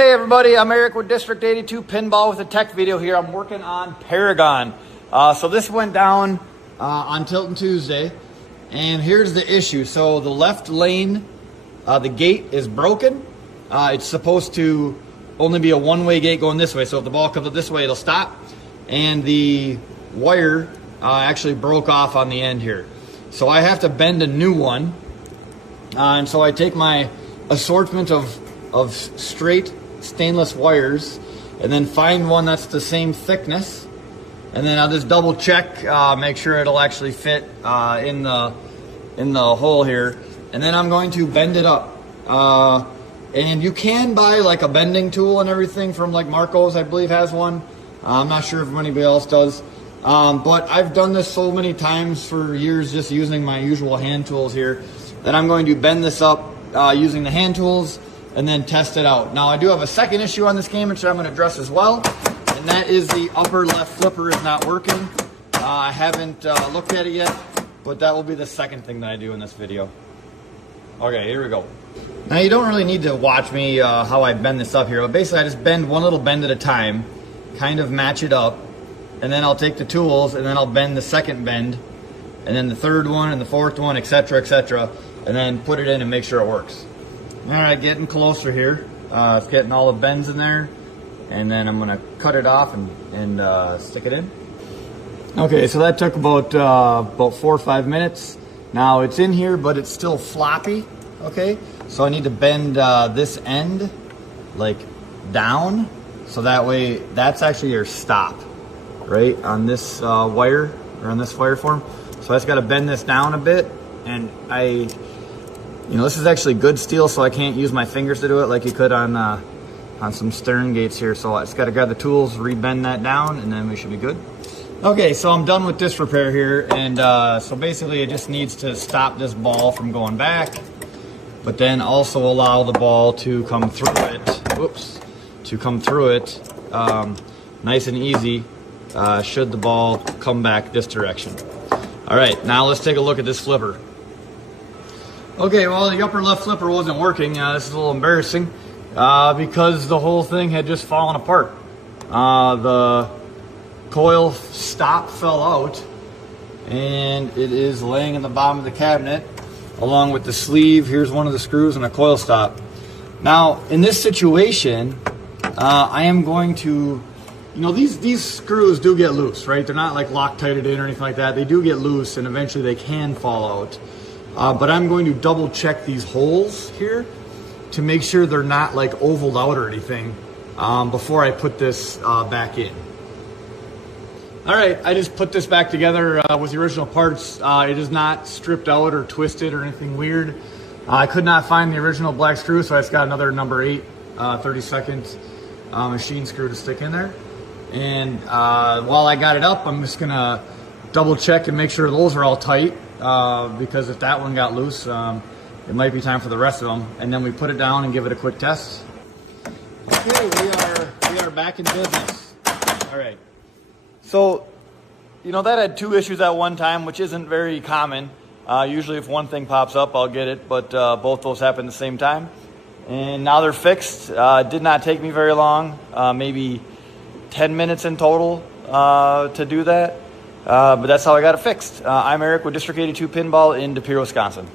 Hey everybody, I'm Eric with District 82 Pinball with a tech video here. I'm working on Paragon. So this went down on Tilting Tuesday, and here's the issue. So the left lane, the gate is broken. It's supposed to only be a one-way gate going this way, so if the ball comes up this way, it'll stop. And the wire actually broke off on the end here. So I have to bend a new one. And so I take my assortment of straight stainless wires and then find one that's the same thickness, and then I'll just double check, make sure it'll actually fit in the hole here, and then I'm going to bend it up. And you can buy like a bending tool and everything from like Marco's, I believe, has one. I'm not sure if anybody else does, but I've done this so many times for years just using my usual hand tools here that I'm going to bend this up using the hand tools and then test it out. Now I do have a second issue on this game which I'm going to address as well, and that is the upper left flipper is not working. I haven't looked at it yet, but that will be the second thing that I do in this video. Okay, here we go. Now you don't really need to watch me how I bend this up here, but basically I just bend one little bend at a time, kind of match it up, and then I'll take the tools and then I'll bend the second bend, and then the third one and the fourth one, etc., etc., and then put it in and make sure it works. All right, getting closer here. It's getting all the bends in there, and then I'm gonna cut it off and stick it in. Okay, so that took about 4 or 5 minutes. Now it's in here, but it's still floppy. Okay, so I need to bend this end like down, so that way that's actually your stop, right on this wire or on this wire form. So I just got to bend this down a bit, and this is actually good steel, so I can't use my fingers to do it like you could on some stern gates here. So I just got to grab the tools, rebend that down, and then we should be good. Okay, so I'm done with this repair here, and so basically it just needs to stop this ball from going back, but then also allow the ball to come through it. Whoops, to come through it nice and easy should the ball come back this direction. All right, now let's take a look at this flipper. Okay, well, the upper left flipper wasn't working. This is a little embarrassing because the whole thing had just fallen apart. The coil stop fell out, and it is laying in the bottom of the cabinet along with the sleeve. Here's one of the screws and a coil stop. Now, in this situation, I am going to, these screws do get loose, right? They're not like Loctited in or anything like that. They do get loose, and eventually they can fall out. But I'm going to double check these holes here to make sure they're not like ovaled out or anything before I put this back in. All right, I just put this back together with the original parts. It is not stripped out or twisted or anything weird. I could not find the original black screw, so I just got another number 8 32nd machine screw to stick in there. And while I got it up, I'm just gonna double check and make sure those are all tight. Because if that one got loose, it might be time for the rest of them. And then we put it down and give it a quick test. Okay, we are back in business. All right. So, that had 2 issues at one time, which isn't very common. Usually if one thing pops up, I'll get it, but both those happened at the same time. And now they're fixed. It did not take me very long, maybe 10 minutes in total to do that. But that's how I got it fixed. I'm Eric with District 82 Pinball in De Pere, Wisconsin.